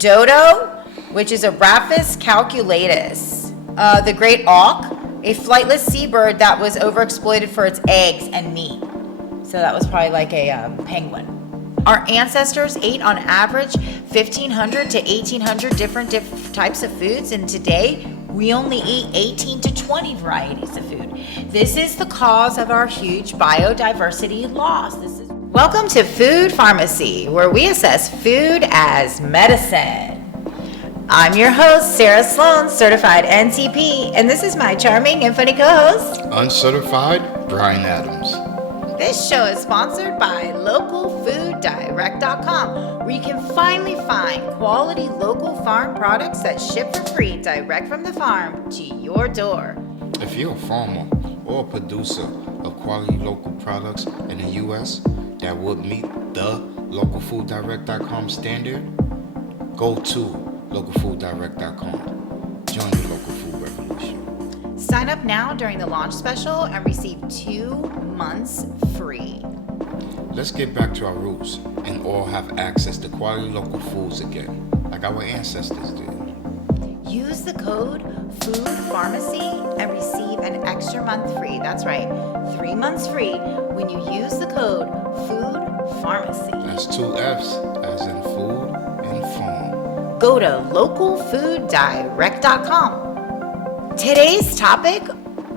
dodo, which is a Raphis calculatus. The great auk, a flightless seabird that was overexploited for its eggs and meat. So that was probably like a penguin. Our ancestors ate on average 1,500 to 1,800 different types of foods, and today we only eat 18 to 20 varieties of food. This is the cause of our huge biodiversity loss. Welcome to Food Farmacy, where we assess food as medicine. I'm your host, Sarah Sloan, certified NTP, and this is my charming and funny co-host, uncertified Brian Adams. This show is sponsored by localfooddirect.com, where you can finally find quality local farm products that ship for free direct from the farm to your door. If you're a farmer or a producer of quality local products in the U.S. that would meet the localfooddirect.com standard, go to localfooddirect.com. Join the local food revolution. Sign up now during the launch special and receive 2 months free. Let's get back to our roots and all have access to quality local foods again, like our ancestors did. Use the code Food Farmacy and receive an extra month free. That's right, 3 months free when you use the code Food Farmacy. That's 2 F's, as in food and farm. Go to localfooddirect.com. Today's topic,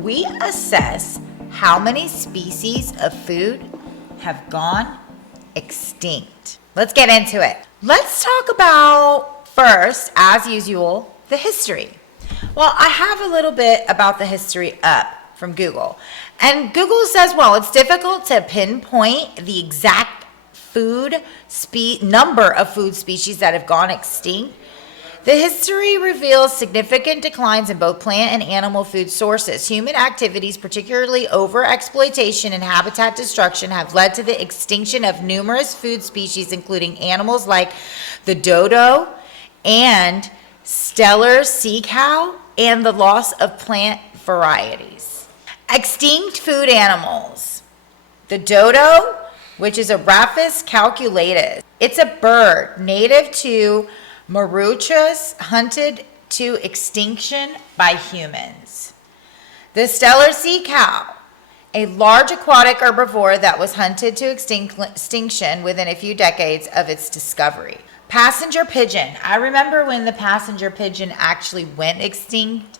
we assess how many species of food have gone extinct. Let's get into it. Let's talk about first, as usual, the history. Well, I have a little bit about the history up from Google. And Google says, well, it's difficult to pinpoint the exact number of food species that have gone extinct. The history reveals significant declines in both plant and animal food sources. Human activities, particularly overexploitation and habitat destruction, have led to the extinction of numerous food species, including animals like the dodo and stellar sea cow, and the loss of plant varieties. Extinct food animals. The dodo, which is a Raphis calculatus. It's a bird native to Mauritius, hunted to extinction by humans. The stellar sea cow, a large aquatic herbivore that was hunted to extinction within a few decades of its discovery. Passenger pigeon. I remember when the passenger pigeon actually went extinct.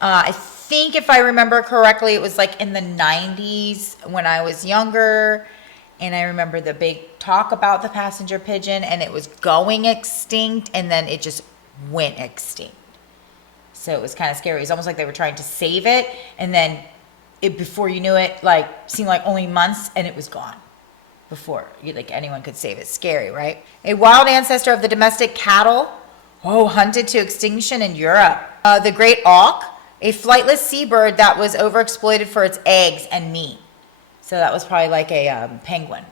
I think if I remember correctly, it was like in the 90s when I was younger. And I remember the big talk about the passenger pigeon, and it was going extinct, and then it just went extinct. So it was kind of scary. It's almost like they were trying to save it, and then before you knew it, like seemed like only months, and it was gone before anyone could save it. Scary, right? A wild ancestor of the domestic cattle, hunted to extinction in Europe. The great auk, a flightless seabird that was overexploited for its eggs and meat. So that was probably like a penguin,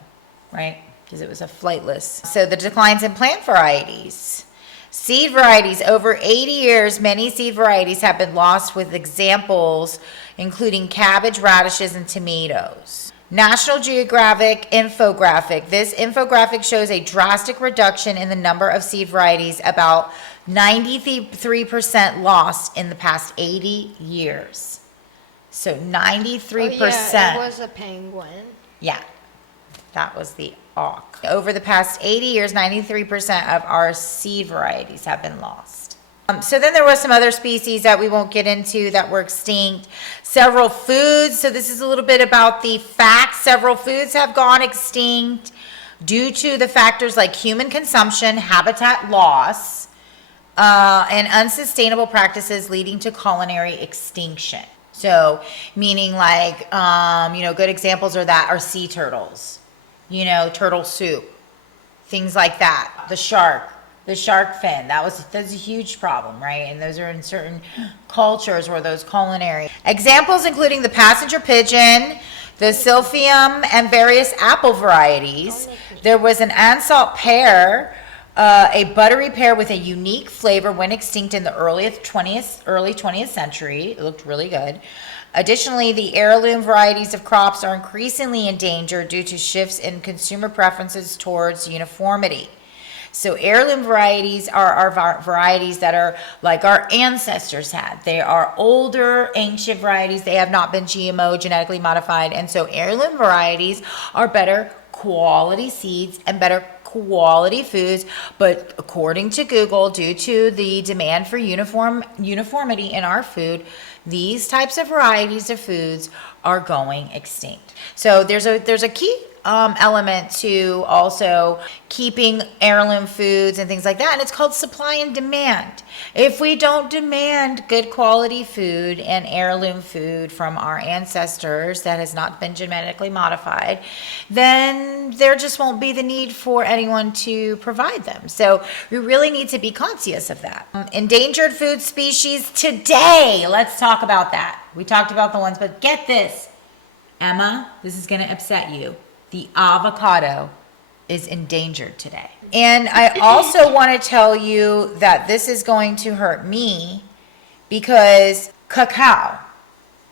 right? Because it was a flightless. So the declines in plant varieties. Seed varieties. Over 80 years, many seed varieties have been lost, with examples including cabbage, radishes, and tomatoes. National Geographic infographic. This infographic shows a drastic reduction in the number of seed varieties, about 93% lost in the past 80 years. So 93%. Oh, yeah, it was a penguin. Yeah, that was the auk. Over the past 80 years, 93% of our seed varieties have been lost. So then there were some other species that we won't get into that were extinct. Several foods. So this is a little bit about the facts. Several foods have gone extinct due to the factors like human consumption, habitat loss, and unsustainable practices leading to culinary extinction. So, meaning like, good examples are sea turtles, turtle soup, things like that. The shark fin, that's a huge problem, right? And those are in certain cultures where those culinary. Examples including the passenger pigeon, the silphium, and various apple varieties. There was an ansalt pear, a buttery pear with a unique flavor, went extinct in the early 20th century. It looked really good. Additionally, the heirloom varieties of crops are increasingly endangered due to shifts in consumer preferences towards uniformity. So heirloom varieties are our varieties that are like our ancestors had. They are older, ancient varieties. They have not been GMO, genetically modified. And so heirloom varieties are better quality seeds and better quality foods. But according to Google, due to the demand for uniformity in our food, these types of varieties of foods are going extinct. So there's a key element to also keeping heirloom foods and things like that, and it's called supply and demand. If we don't demand good quality food and heirloom food from our ancestors that has not been genetically modified, then there just won't be the need for anyone to provide them. So we really need to be conscious of that. Endangered food species today, let's talk about that. We talked about the ones, but get this, Emma, this is going to upset you. The avocado is endangered today. And I also want to tell you that this is going to hurt me because cacao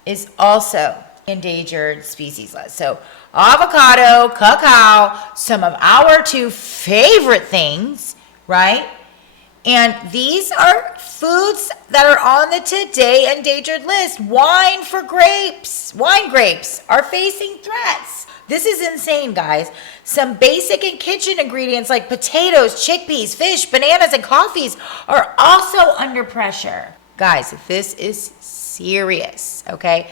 is also endangered species list. So avocado, cacao, some of our two favorite things, right? And these are foods that are on the today endangered list. Wine grapes are facing threats. This is insane, guys. Some basic and kitchen ingredients like potatoes, chickpeas, fish, bananas, and coffees are also under pressure. Guys, this is serious, okay?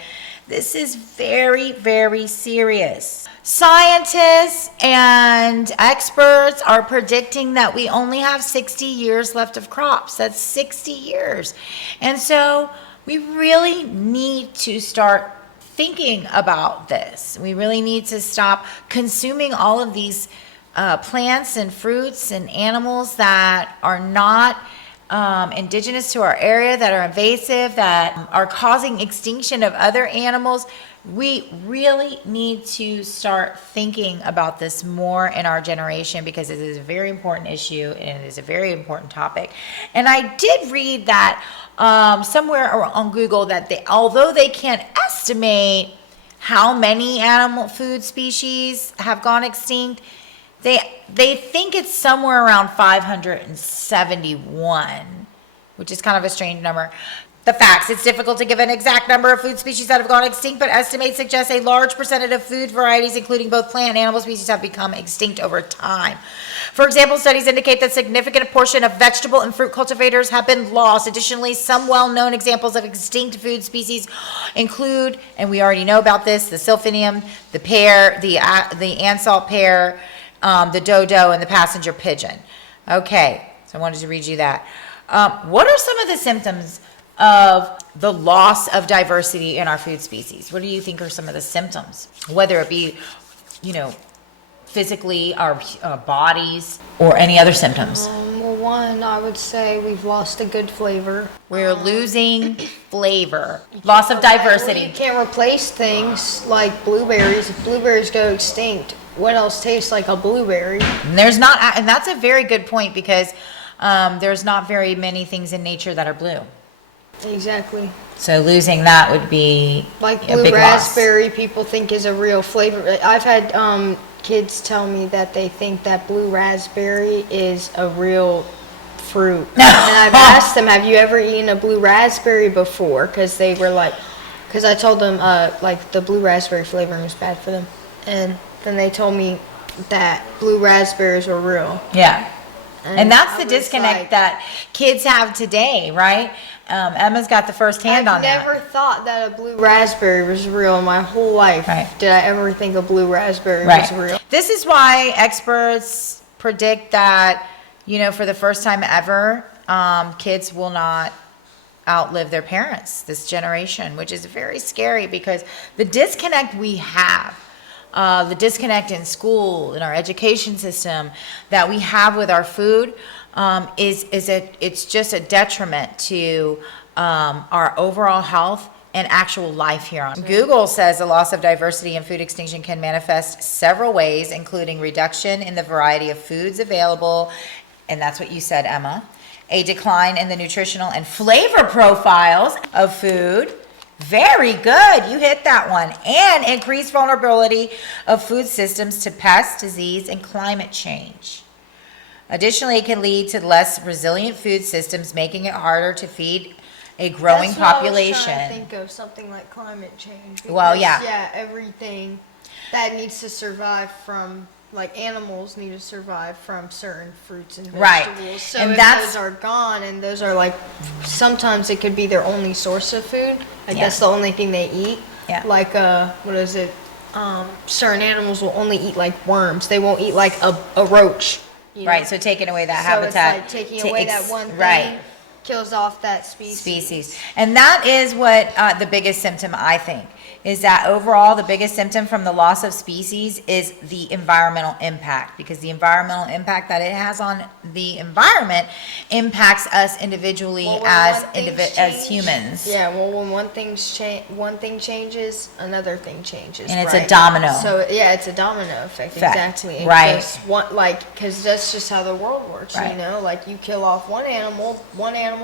This is very, very serious. Scientists and experts are predicting that we only have 60 years left of crops. That's 60 years. And so we really need to start thinking about this. We really need to stop consuming all of these plants and fruits and animals that are not indigenous to our area, that are invasive, that are causing extinction of other animals. We really need to start thinking about this more in our generation because it is a very important issue and it is a very important topic. And I did read that somewhere on Google that although they can't estimate how many animal food species have gone extinct, they think it's somewhere around 571, which is kind of a strange number. The facts: it's difficult to give an exact number of food species that have gone extinct, but estimates suggest a large percentage of food varieties, including both plant and animal species, have become extinct over time. For example, studies indicate that a significant portion of vegetable and fruit cultivators have been lost. Additionally, some well-known examples of extinct food species include, and we already know about this, the silphinium, the pear, the ansalt pear, the dodo, and the passenger pigeon. Okay, so I wanted to read you that. What are some of the symptoms of the loss of diversity in our food species? What do you think are some of the symptoms? Whether it be, physically, our bodies, or any other symptoms? Well, one, I would say we've lost a good flavor. We're losing flavor. Loss of diversity. You can't replace things like blueberries. If blueberries go extinct, what else tastes like a blueberry? And that's a very good point because there's not very many things in nature that are blue. Exactly. So losing that would be like a blue big raspberry, loss. people think is a real flavor. I've had kids tell me that they think that blue raspberry is a real fruit. And I've asked them, have you ever eaten a blue raspberry before? Because I told them like the blue raspberry flavoring was bad for them. And then they told me that blue raspberries were real. Yeah. And that's the I was disconnect like, that kids have today, right? Emma's got the first hand on that. I've never thought that a blue raspberry was real in my whole life. Right. Did I ever think a blue raspberry was real? This is why experts predict that, for the first time ever, kids will not outlive their parents this generation, which is very scary because the disconnect we have, the disconnect in school, in our education system that we have with our food, it's just a detriment to our overall health and actual life here on. Google says the loss of diversity and food extinction can manifest several ways, including reduction in the variety of foods available, and that's what you said, Emma, a decline in the nutritional and flavor profiles of food. Very good, you hit that one. And increased vulnerability of food systems to pests, disease, and climate change. Additionally, it can lead to less resilient food systems, making it harder to feed a growing That's what population. I was trying to think of something like climate change. Well, because, yeah. Yeah, everything that needs to survive from, like animals need to survive from certain fruits and Right. vegetables. So And if that's- those are gone and those are like, sometimes it could be their only source of food. Like Yeah. that's the only thing they eat. Yeah. Like, what is it? Certain animals will only eat like worms. They won't eat like a roach. You know? Right, so taking away that So habitat. it's like taking to away that one thing Right. kills off that species. And that is what the biggest symptom, I think, is that overall the biggest symptom from the loss of species is the environmental impact, because the environmental impact that it has on the environment impacts us individually Well, when as one thing's as changed- humans. Yeah, well, when one thing changes, another thing changes. And it's a right? domino. So yeah, it's a domino effect. Fact. Exactly. It Right. just because that's just how the world works. Right. You know, like you kill off one animal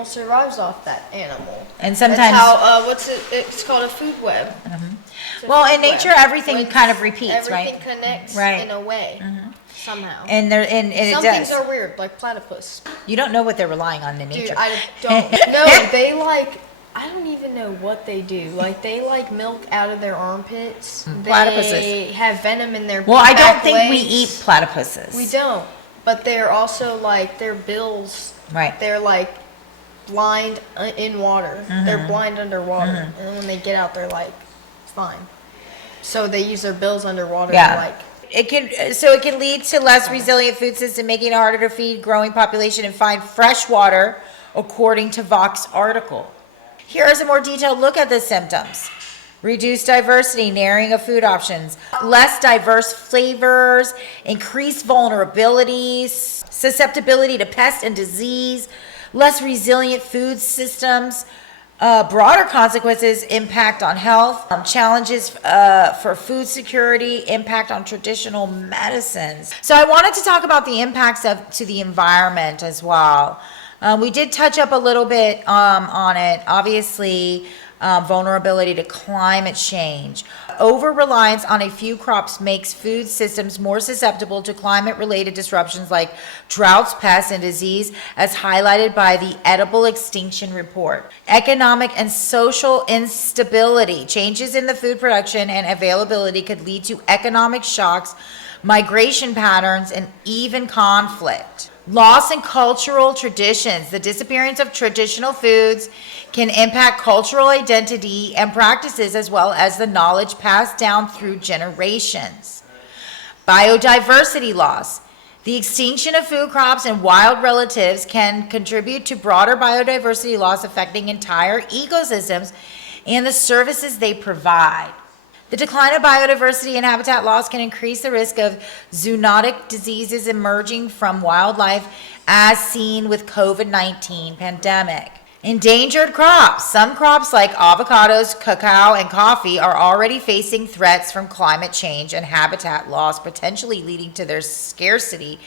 survives off that animal. And sometimes- that's how it's called a food web. It's a Well, food in nature, web. everything When kind of repeats, right? Everything connects Right. in a way somehow. And it Some does. things are weird, like platypus. You don't know what they're relying on in Dude, nature. I don't know. They I don't even know what they do. Like they milk out of their armpits. Platypuses. They have venom in their Well, I don't back think we legs. eat platypuses. We don't. But they're also their bills. Right. They're blind in water. They're blind underwater. And then when they get out, they're fine. So they use their bills underwater Yeah. to It can lead to less resilient food system, making it harder to feed growing population and find fresh water, according to Vox article. Here is a more detailed look at the symptoms. Reduced diversity, narrowing of food options, less diverse flavors, increased vulnerabilities, susceptibility to pest and disease, less resilient food systems, broader consequences, impact on health, challenges for food security, impact on traditional medicines. So I wanted to talk about the impacts to the environment as well. We did touch up a little bit on it. Obviously, vulnerability to climate change. Over-reliance on a few crops makes food systems more susceptible to climate-related disruptions like droughts, pests, and disease, as highlighted by the Edible Extinction Report. Economic and social instability. Changes in the food production and availability could lead to economic shocks, migration patterns, and even conflict. Loss in cultural traditions. The disappearance of traditional foods can impact cultural identity and practices, as well as the knowledge passed down through generations. Biodiversity loss. The extinction of food crops and wild relatives can contribute to broader biodiversity loss, affecting entire ecosystems and the services they provide. The decline of biodiversity and habitat loss can increase the risk of zoonotic diseases emerging from wildlife, as seen with COVID-19 pandemic. Endangered crops. Some crops like avocados, cacao, and coffee are already facing threats from climate change and habitat loss, potentially leading to their scarcity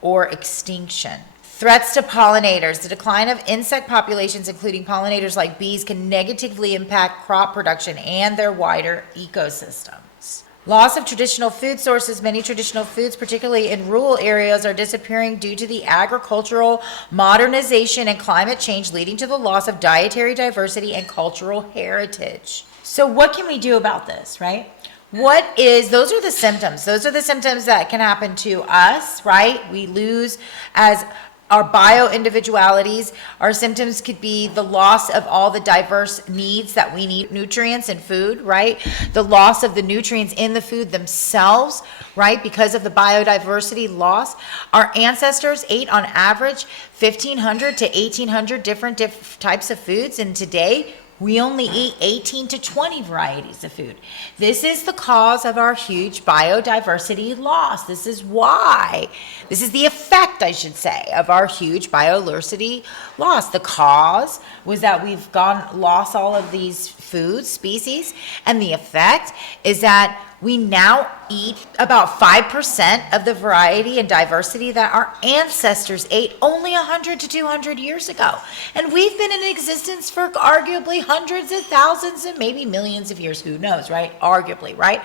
or extinction. Threats to pollinators. The decline of insect populations, including pollinators like bees, can negatively impact crop production and their wider ecosystems. Loss of traditional food sources. Many traditional foods, particularly in rural areas, are disappearing due to the agricultural modernization and climate change, leading to the loss of dietary diversity and cultural heritage. So what can we do about this, right? Those are the symptoms. Those are the symptoms that can happen to us, right? We lose as our bio-individualities. Our symptoms could be the loss of all the diverse needs that we need, nutrients in food, right? The loss of the nutrients in the food themselves, right? Because of the biodiversity loss. Our ancestors ate on average 1,500 to 1,800 different types of foods, and today we only eat 18 to 20 varieties of food. This is the cause of our huge biodiversity loss. This is the effect, I should say, of our huge biodiversity loss. The cause was that we've lost all of these food species, and the effect is that we now eat about 5% of the variety and diversity that our ancestors ate only 100 to 200 years ago. And we've been in existence for arguably hundreds of thousands and maybe millions of years. Who knows, right? Arguably, right?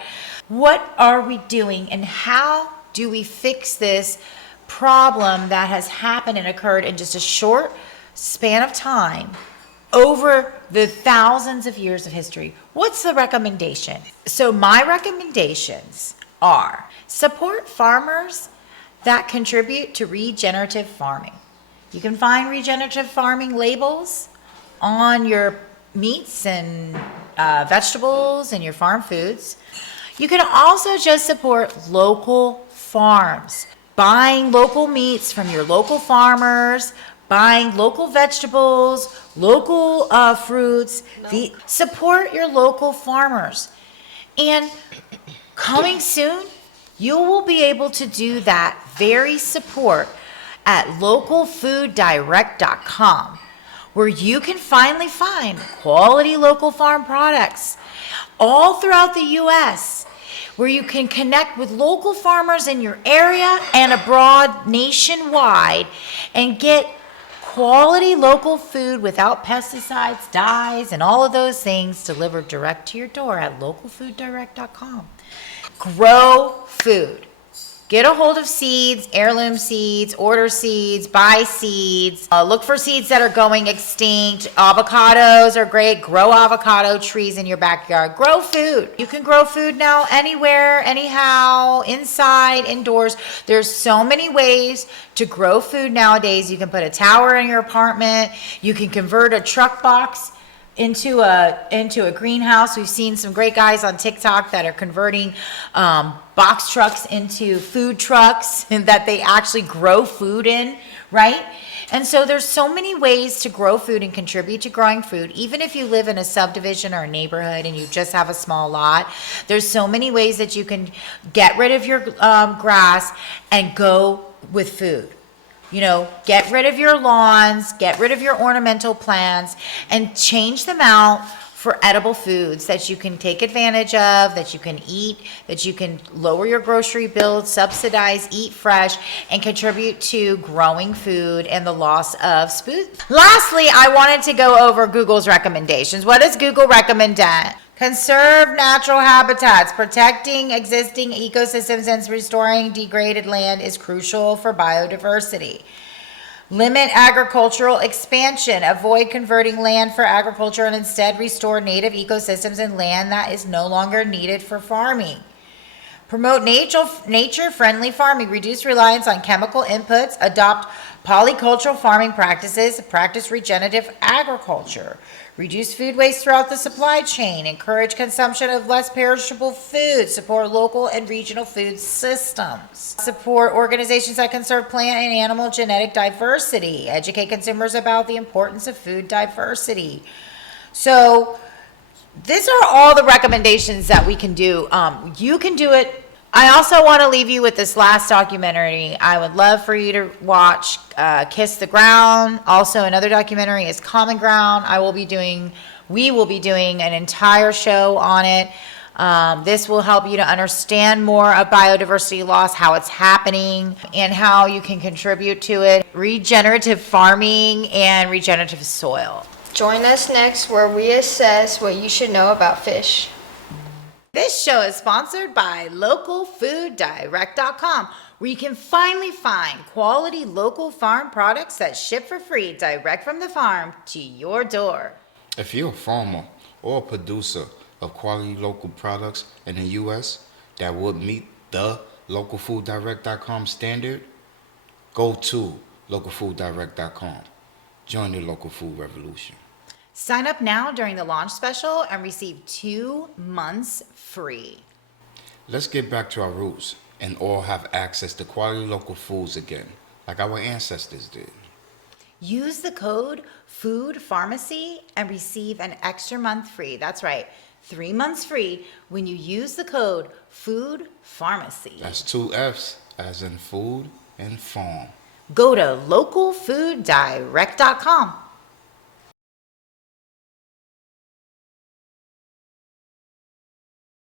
What are we doing, and how do we fix this problem that has happened and occurred in just a short span of time over the thousands of years of history. What's the recommendation? So my recommendations are support farmers that contribute to regenerative farming. You can find regenerative farming labels on your meats and vegetables and your farm foods. You can also just support local farms, buying local meats from your local farmers, buying local vegetables, local fruits. Support your local farmers. And coming soon, you will be able to do that very support at localfooddirect.com, where you can finally find quality local farm products all throughout the U.S., where you can connect with local farmers in your area and abroad nationwide and get quality local food without pesticides, dyes, and all of those things delivered direct to your door at localfooddirect.com. Grow food. Get a hold of seeds, heirloom seeds, order seeds, buy seeds. Look for seeds that are going extinct. Avocados are great. Grow avocado trees in your backyard. Grow food. You can grow food now anywhere, anyhow, inside, indoors. There's so many ways to grow food nowadays. You can put a tower in your apartment. You can convert a truck box into a greenhouse. We've seen some great guys on TikTok that are converting box trucks into food trucks and that they actually grow food in, right? And so there's so many ways to grow food and contribute to growing food. Even if you live in a subdivision or a neighborhood and you just have a small lot, there's so many ways that you can get rid of your grass and go with food. You know, get rid of your lawns, get rid of your ornamental plants, and change them out for edible foods that you can take advantage of, that you can eat, that you can lower your grocery bill, subsidize, eat fresh, and contribute to growing food and the loss of food. Lastly, I wanted to go over Google's recommendations. What does Google recommend? Conserve natural habitats. Protecting existing ecosystems and restoring degraded land is crucial for biodiversity. Limit agricultural expansion. Avoid converting land for agriculture and instead restore native ecosystems and land that is no longer needed for farming. Promote nature-friendly farming. Reduce reliance on chemical inputs. Adopt polycultural farming practices. Practice regenerative agriculture. Reduce food waste throughout the supply chain. Encourage consumption of less perishable foods. Support local and regional food systems. Support organizations that conserve plant and animal genetic diversity. Educate consumers about the importance of food diversity. So these are all the recommendations that we can do. You can do it. I also want to leave you with this last documentary. I would love for you to watch Kiss the Ground. Also, another documentary is Common Ground. We will be doing an entire show on it. This will help you to understand more of biodiversity loss, how it's happening, and how you can contribute to it. Regenerative farming and regenerative soil. Join us next where we assess what you should know about fish. This show is sponsored by localfooddirect.com, where you can finally find quality local farm products that ship for free direct from the farm to your door. If you're a farmer or a producer of quality local products in the U.S. that would meet the localfooddirect.com standard, go to localfooddirect.com. Join the local food revolution. Sign up now during the launch special and receive 2 months free. Let's get back to our roots and all have access to quality local foods again, like our ancestors did. Use the code Food Farmacy and receive an extra month free. That's right, 3 months free when you use the code Food Farmacy. That's 2 F's, as in food and farm. Go to localfooddirect.com.